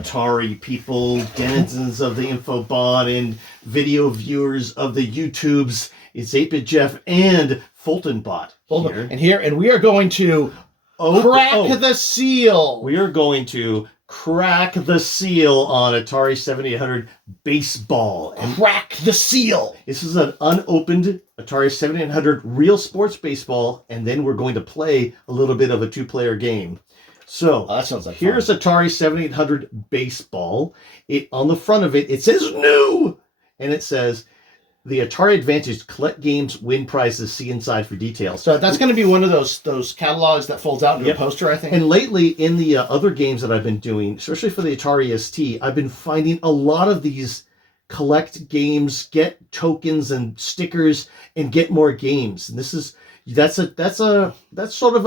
Atari people, denizens of the Infobot, and video viewers of the YouTubes. It's 8-Bit Jeff and FultonBot here. And we are going to crack the seal. We are going to crack the seal on Atari 7800 Baseball. And crack the seal. This is an unopened Atari 7800 RealSports Baseball, and then we're going to play a little bit of a two-player game. So that sounds like here's fun. Atari 7800 Baseball. On the front of it, it says new, and it says the Atari Advantage, collect games, win prizes, see inside for details. So that's going to be one of those catalogs that folds out into a poster, I think. And lately, in the other games that I've been doing, especially for the Atari ST, I've been finding a lot of these collect games, get tokens and stickers, and get more games. And that's sort of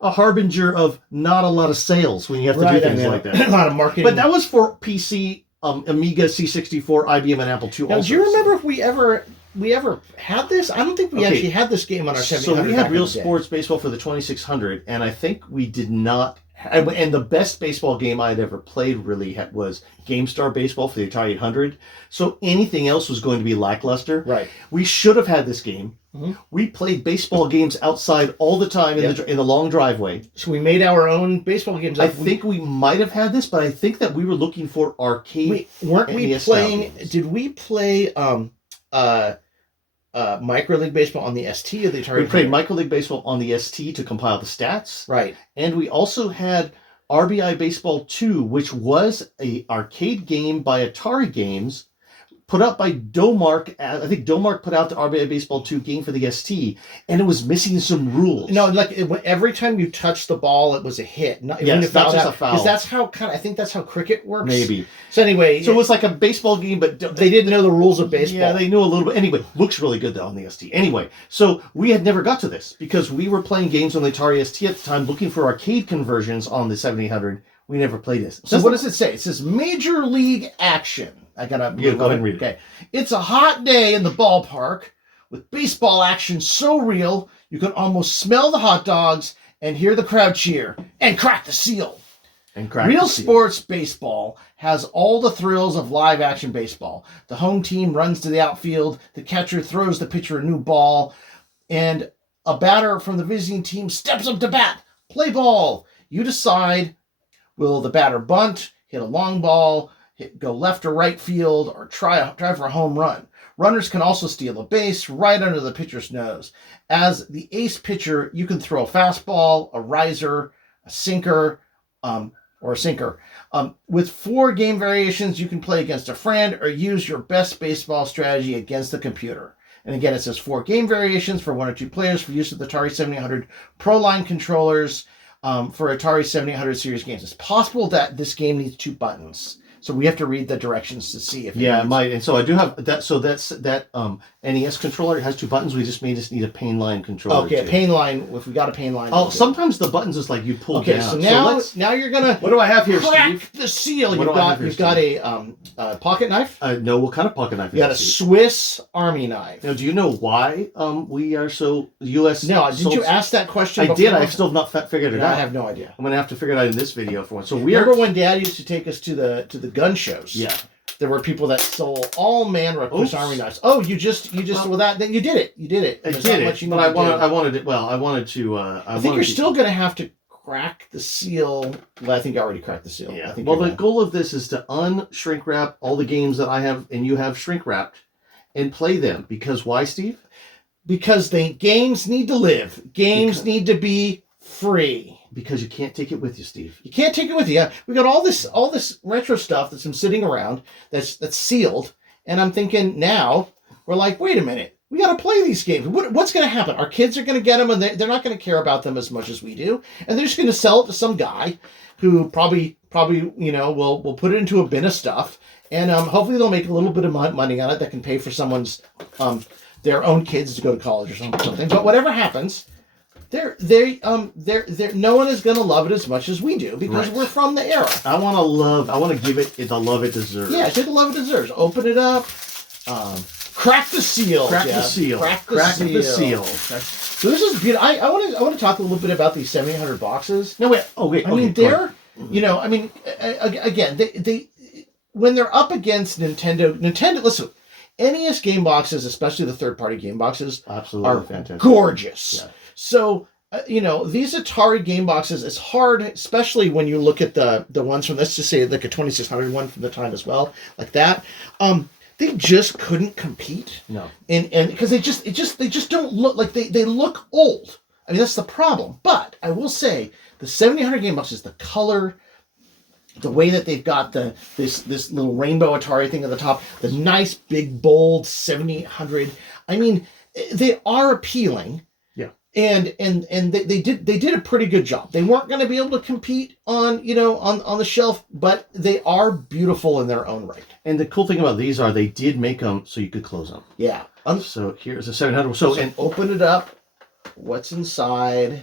a harbinger of not a lot of sales when you have to do things like that. A lot of marketing. But that was for PC. Amiga, C64, IBM, and Apple II. Now, do you remember if we ever had this? I don't think we actually had this game on our 700. So we had RealSports Baseball for the 2600, and I think we did not. And the best baseball game I had ever played really was GameStar Baseball for the Atari 800. So anything else was going to be lackluster. Right. We should have had this game. Mm-hmm. We played baseball games outside all the time in the long driveway. So we made our own baseball games. I think we might have had this, but I think that we were looking for arcade. Weren't we playing? Did we play Micro League Baseball on the ST or the Atari? We played Micro League Baseball on the ST to compile the stats. Right. And we also had RBI Baseball 2, which was an arcade game by Atari Games, put out by Domark. I think Domark put out the RBI Baseball 2 game for the ST, and it was missing some rules. No, every time you touched the ball, it was a hit. Not just a foul. Because that's how I think that's how cricket works. Maybe. So anyway, it was like a baseball game, but they didn't know the rules of baseball. Yeah, they knew a little bit. Anyway, looks really good though on the ST. Anyway, so we had never got to this because we were playing games on the Atari ST at the time, looking for arcade conversions on the 7800. We never played this. So what does it say? It says Major League Action. I gotta go ahead and read it. Okay. It's a hot day in the ballpark with baseball action so real you can almost smell the hot dogs and hear the crowd cheer and crack the seal. RealSports Baseball has all the thrills of live action baseball. The home team runs to the outfield, the catcher throws the pitcher a new ball, and a batter from the visiting team steps up to bat. Play ball. You decide, will the batter bunt, hit a long ball, go left or right field, or try for a home run. Runners can also steal a base right under the pitcher's nose. As the ace pitcher, you can throw a fastball, a riser, a sinker, or a sinker. With 4 game variations, you can play against a friend or use your best baseball strategy against the computer. And again, it says 4 game variations for 1 or 2 players for use of the Atari 7800 Pro Line controllers for Atari 7800 series games. It's possible that this game needs 2 buttons. So we have to read the directions to see if it might. And so I do have that. So that's that NES controller. It has 2 buttons. We just need a pain line controller. Okay, a pain line. If we got a pain line. Oh, sometimes the buttons is like you pull down. So now you're gonna. What do I have here, crack Steve? The seal. You've got a pocket knife. No, what kind of pocket knife? You got a Swiss Army knife. Now, do you know why we are so U.S. No, did you ask that question? I did. I still have not figured it out. I have no idea. I'm gonna have to figure it out in this video for one. So remember when Dad used to take us to the gun shows? Yeah. There were people that sold all manner of Swiss Army knives. Oh, you just then you did it. You did it. I did it. But I wanted to. I think you're still going to have to crack the seal. Well, I think I already cracked the seal. Yeah. The goal of this is to unshrink wrap all the games that I have and you have shrink wrapped and play them. Because why, Steve? Because the games need to live. Games need to be free. Because you can't take it with you, Steve. You can't take it with you. We got all this retro stuff that's been sitting around that's sealed, and I'm thinking now we're like, wait a minute, we got to play these games. What's going to happen? Our kids are going to get them, and they're not going to care about them as much as we do, and they're just going to sell it to some guy who probably will put it into a bin of stuff, and hopefully they'll make a little bit of money on it that can pay for someone's their own kids to go to college or something. But whatever happens. No one is going to love it as much as we do because we're from the era. I want to give it the love it deserves. Yeah, take the love it deserves. Open it up. Crack the seal. Crack the seal. Crack the seal. So this is beautiful. I want to talk a little bit about these 7800 boxes. No, wait. Oh, wait. I mean, they're You know, I mean, again, they when they're up against Nintendo, listen, NES game boxes, especially the third-party game boxes, absolutely are fantastic, gorgeous. Yeah. So, you know, these Atari game boxes, it's hard, especially when you look at the ones from, let's just say, like a 2600 one from the time as well, like that. They just couldn't compete. No, and because they just don't look like they look old. I mean, that's the problem. But I will say, the 7800 game boxes, the color, the way that they've got this little rainbow Atari thing at the top, the nice big bold 7800. I mean, they are appealing. Yeah. And they did a pretty good job. They weren't going to be able to compete on the shelf, but they are beautiful in their own right. And the cool thing about these are they did make them so you could close them. Yeah. So here's a 700. So and open it up. What's inside?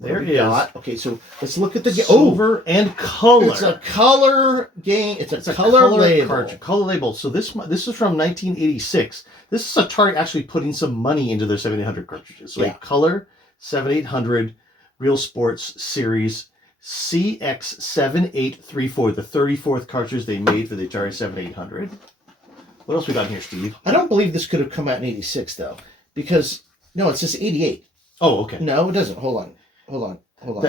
There it is. Okay, so let's look at the silver and color. It's a color game. It's a color label. Cartridge, color label. So this is from 1986. This is Atari actually putting some money into their 7800 cartridges. So a color 7800 Real Sports Series CX7834, the 34th cartridge they made for the Atari 7800. What else we got here, Steve? I don't believe this could have come out in 86 though, because no, it says 88. Oh, okay. No, it doesn't. Hold on.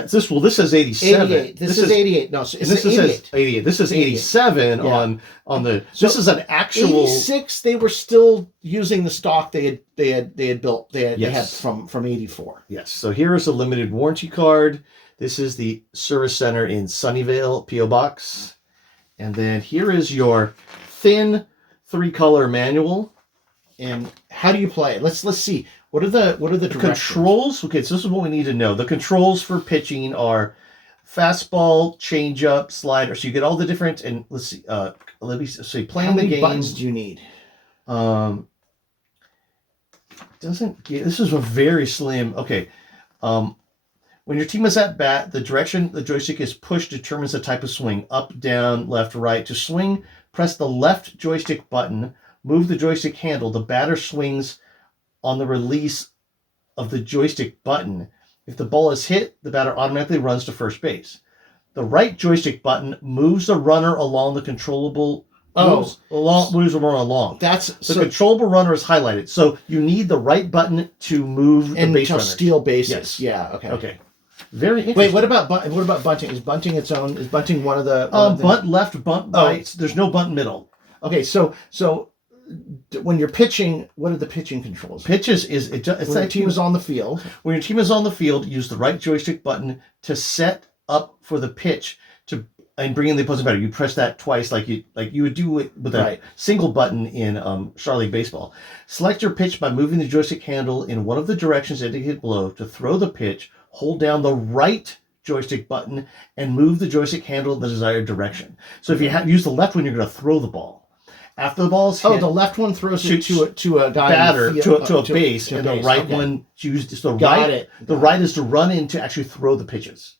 This says 87. 88. This is 88. No, so this says 88. This is 87 on the. So this is an actual 86. They were still using the stock they had built. They had from 84. Yes. So here is a limited warranty card. This is the service center in Sunnyvale PO Box, and then here is your thin 3-color manual. And how do you play it? Let's see. What are the controls? Okay, so this is what we need to know. The controls for pitching are fastball, changeup, slider. So you get all the different, and let's see. Let me see. Playing the game. How many buttons do you need? This is a very slim. Okay. When your team is at bat, the direction the joystick is pushed determines the type of swing. Up, down, left, right. To swing, press the left joystick button. Move the joystick handle. The batter swings on the release of the joystick button. If the ball is hit, the batter automatically runs to first base. The right joystick button moves the runner along the controllable. Moves the runner along. The controllable runner is highlighted. So you need the right button to move the base runner. Steal bases. Yes. Yeah. Okay. Okay. Very interesting. Wait, what about bunting? Is bunting its own? Is bunting one of the bunt left, bunt right? There's no bunt middle. Okay, so when you're pitching, what are the pitching controls? Pitches is it's when your team is on the field. When your team is on the field, use the right joystick button to set up for the pitch and bring in the opposing batter. You press that twice, like you would do it with a single button in Shar League Baseball. Select your pitch by moving the joystick handle in one of the directions indicated below. To throw the pitch, hold down the right joystick button and move the joystick handle in the desired direction. So if you use the left one, you're going to throw the ball. After the ball is hit, the left one throws it to a guy batter to a base, and the right one chooses. So the right is to run in to actually throw the pitches.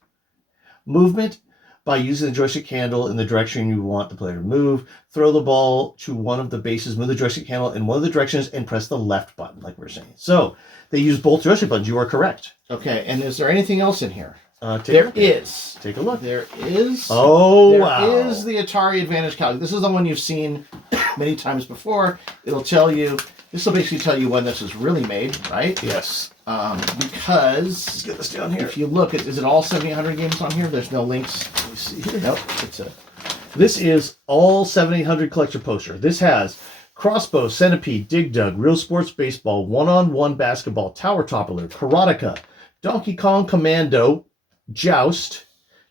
Movement by using the joystick handle in the direction you want the player to move. Throw the ball to one of the bases. Move the joystick handle in one of the directions and press the left button, like we're saying. So they use both joystick buttons. You are correct. Okay, and is there anything else in here? There is. Take a look. There is. Oh, wow. There is the Atari Advantage Calc. This is the one you've seen many times before. It'll tell you. This will basically tell you when this was really made, right? Yes. Because let's get this down here. If you look, is it all 7800 games on here? There's no links. Let me see here. Nope. This is all 7800 collector poster. This has Crossbow, Centipede, Dig Dug, Real Sports Baseball, One-on-One Basketball, Tower Toppler, Karateka, Donkey Kong Commando, Joust,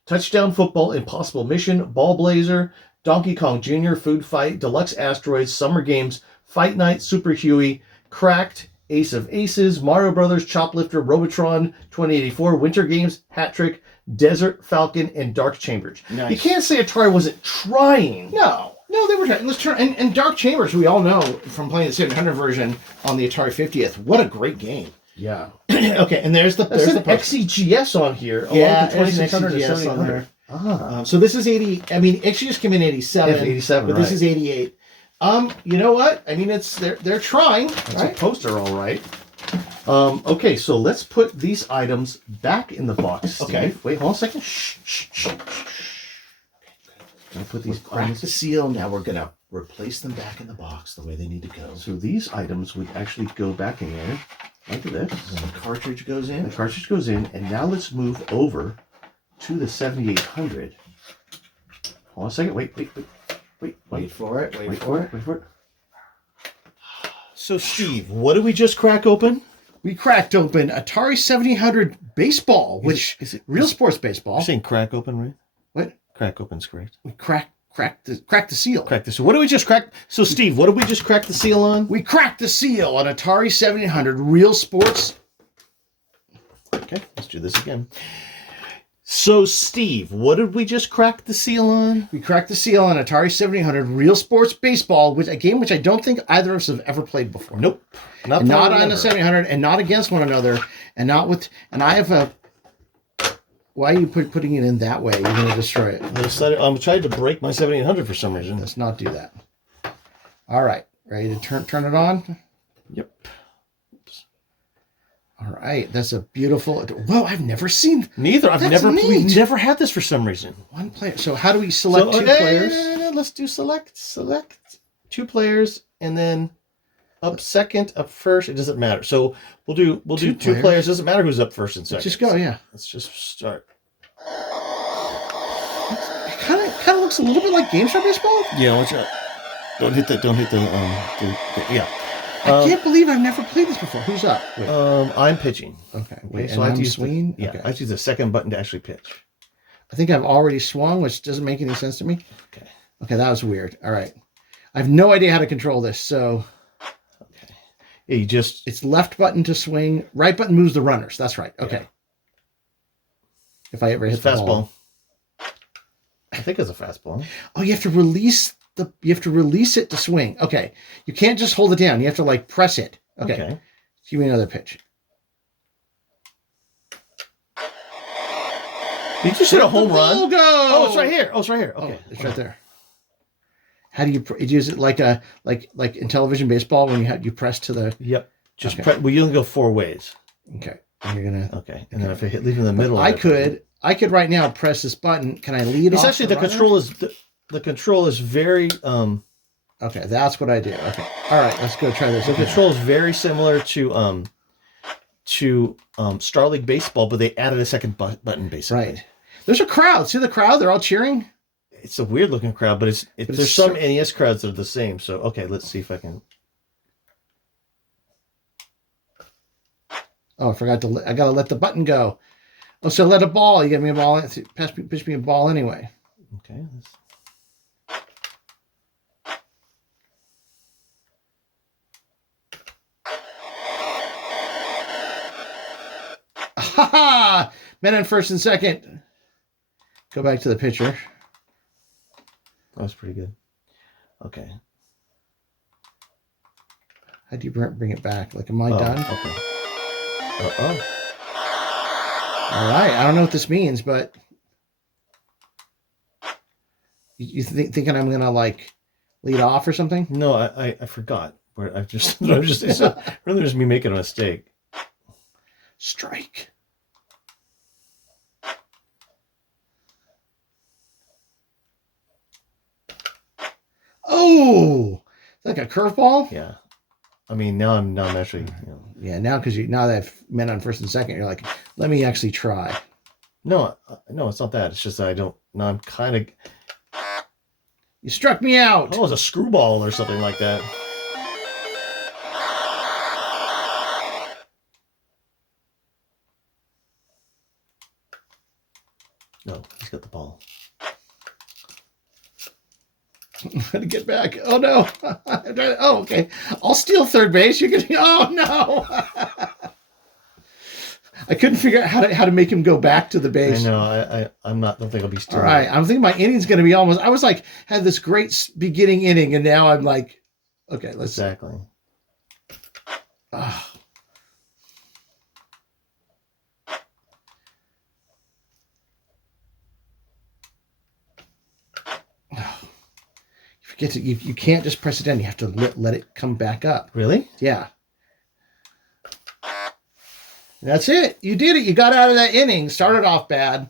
Touchdown Football, Impossible Mission, Ball Blazer, Donkey Kong Jr., Food Fight, Deluxe Asteroids, Summer Games, Fight Night, Super Huey, Cracked, Ace of Aces, Mario Brothers, Choplifter, Robotron, 2084, Winter Games, Hat Trick, Desert Falcon, and Dark Chambers. Nice. You can't say Atari wasn't trying. No, they were trying. Let's turn and Dark Chambers. We all know from playing the 700 version on the Atari 50th. What a great game. Yeah. Okay, and there's the XCGS on here. Yeah, the 2600 and 700 on there. So this is 80. I mean, XCGS came in 87. Yeah, 87, but this is 88. You know what? I mean, they're trying. It's a poster, all right. Okay, so let's put these items back in the box, Steve. Okay. Wait, hold on a second. Shh. I'll put these Crack the seal. Now we're going to replace them back in the box the way they need to go. So these items would actually go back in there like this. And the cartridge goes in. The cartridge goes in, and now let's move over to the 7800. Hold on a second. Wait for it. Wait for it. So, Steve, what did we just crack open? We cracked open Atari 7800 Baseball, Is it RealSports Baseball. You're saying crack open, right? What? Crack open's correct. We cracked the seal. Crack the seal. What did we just crack? So, Steve, what did we just crack the seal on? We cracked the seal on Atari 7800 RealSports. Okay, let's do this again. So, Steve, what did we just crack the seal on? We cracked the seal on Atari 7800 RealSports Baseball, a game which I don't think either of us have ever played before. Nope. Not on the 700, and not against one another, and not with. And I have a. Why are you putting it in that way? You're going to destroy it. I'm trying to break my 7800 for some reason. Let's not do that. All right, ready to turn it on? Yep. All right, that's a beautiful. Whoa, I've never seen. Neither. We've never had this for some reason. One player. So how do we select two players? Let's do select 2 players, and then up second, up first. It doesn't matter. So we'll do two players. Doesn't matter who's up first and second. Just go, yeah. Let's just start. It kind of looks a little bit like GameStar Baseball. Yeah, watch out. Don't hit the yeah. I can't believe I've never played this before. Who's up? Wait. I'm pitching. Okay. Wait, so I have to use swing. Okay. I have to use the second button to actually pitch. I think I've already swung, which doesn't make any sense to me. Okay. Okay, that was weird. All right. I have no idea how to control this, so. Okay. Yeah, it's left button to swing, right button moves the runners. That's right. Okay. Yeah. If I ever hit the ball. I think it's a fastball. Oh, you have to release it to swing. Okay. You can't just hold it down. You have to press it. Okay. Give me another pitch. You just hit a home run. Go. Oh, it's right here. Okay. Oh, it's right there. How do you use it like in television baseball when you press to the? Yep. Just you can go 4 ways. Okay. And you're gonna. Okay. And then if I leave in the middle, I could right now press this button. Can I lead? It's actually the control is very. Okay, that's what I do. Okay. All right, let's go try this. The control is very similar to Star League Baseball, but they added a second button basically. Right. There's a crowd. See the crowd? They're all cheering. It's a weird looking crowd, but there's some NES crowds that are the same. So okay, let's see if I can. Oh, I forgot to. I gotta let the button go. Oh, so let a ball. You get me a ball. Pitch me a ball anyway. Okay. Ha ha! Men on first and second. Go back to the pitcher. That was pretty good. Okay. How do you bring it back? Am I done? Okay. All right. I don't know what this means, but you thinking I'm gonna lead off or something? No, I forgot. I'm just it's really just me making a mistake. Strike. Oh, like a curveball? Yeah. I mean, now I'm actually. Yeah, now because now that I've men on first and second, you're like, let me actually try. No, it's not that. It's just that I don't. No, I'm kind of. You struck me out. Oh, it was a screwball or something like that. No, he's got the ball. I'm gonna get back. Oh no! Oh, okay. I'll steal third base. You can. Oh no! I couldn't figure out how to make him go back to the base. I know. Don't think I'll be stealing. All right. I'm thinking my inning's gonna be almost. I was had this great beginning inning, and now I'm okay. Let's exactly. You can't just press it down. You have to let it come back up. Really? Yeah. That's it. You did it. You got out of that inning. Started off bad.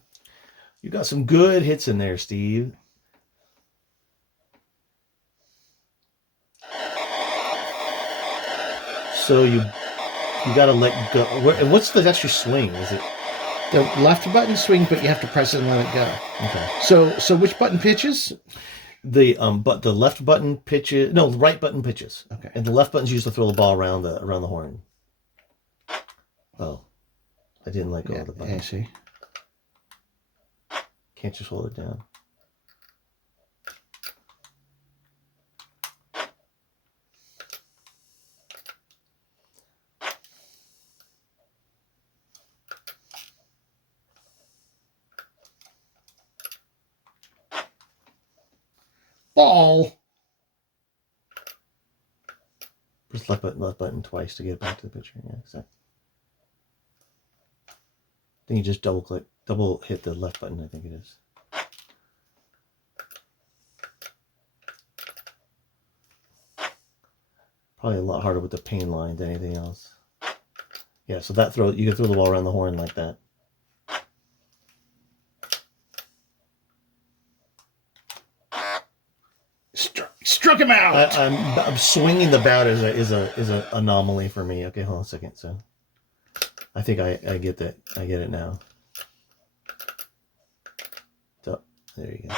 You got some good hits in there, Steve. So you got to let go. And what's the extra swing? Is it the left button swing? But you have to press it and let it go. Okay. So which button pitches? The left button pitches. No, the right button pitches. Okay. And the left button's used to throw the ball around the horn. Oh, I didn't let go of the button. I see. Can't just hold it down. Ball. Press left button twice to get it back to the pitcher. Yeah, exactly. Then you just double hit the left button, I think it is. Probably a lot harder with the pain line than anything else. Yeah, so you can throw the ball around the horn like that. Struck him out. I'm swinging the bat is a anomaly for me. Okay, hold on a second. So I think I get that. I get it now. So, there you go.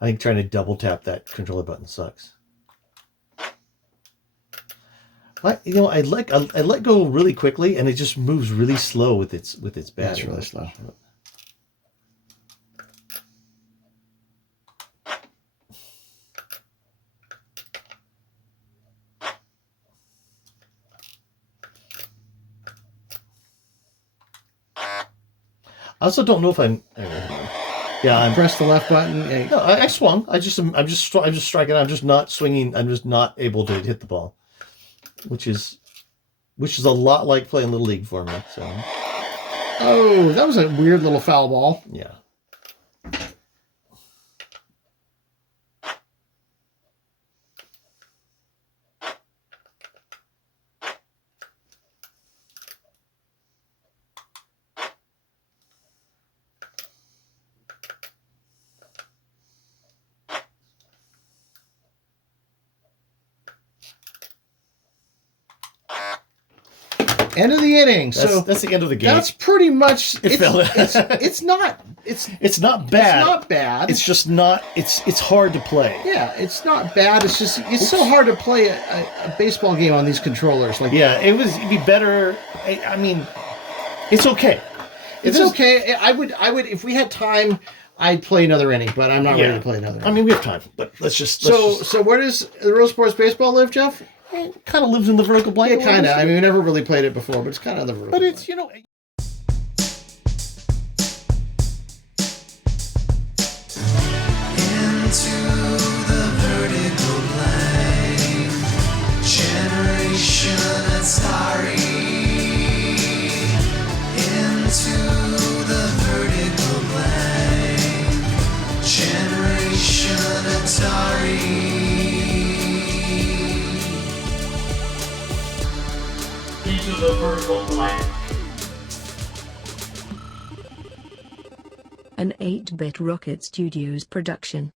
I think trying to double tap that controller button sucks. I let go really quickly, and it just moves really slow with its bat. That's really slow. I also don't know if I'm. Yeah, I pressed the left button. No, I swung. I'm just striking. I'm just not swinging. I'm just not able to hit the ball, which is a lot like playing Little League for me. So. Oh, that was a weird little foul ball. Yeah. End of the inning. That's the end of the game. That's pretty much it's not bad. It's not bad. It's just not. It's hard to play. Yeah, it's not bad. It's just so hard to play a baseball game on these controllers. Like it'd be better. I mean, it's okay. It's okay. I would if we had time, I'd play another inning, but I'm not ready to play another inning. I mean, we have time, but let's just. So where does the RealSports Baseball live, Jeff? It kind of lives in the vertical blanket. Yeah, kind of. I mean, we never really played it before, but it's kind of the vertical. But it's, Into the vertical blank, generation Atari. Into the vertical blank, generation Atari. Into the vertical blank. An 8-Bit Rocket Studios production.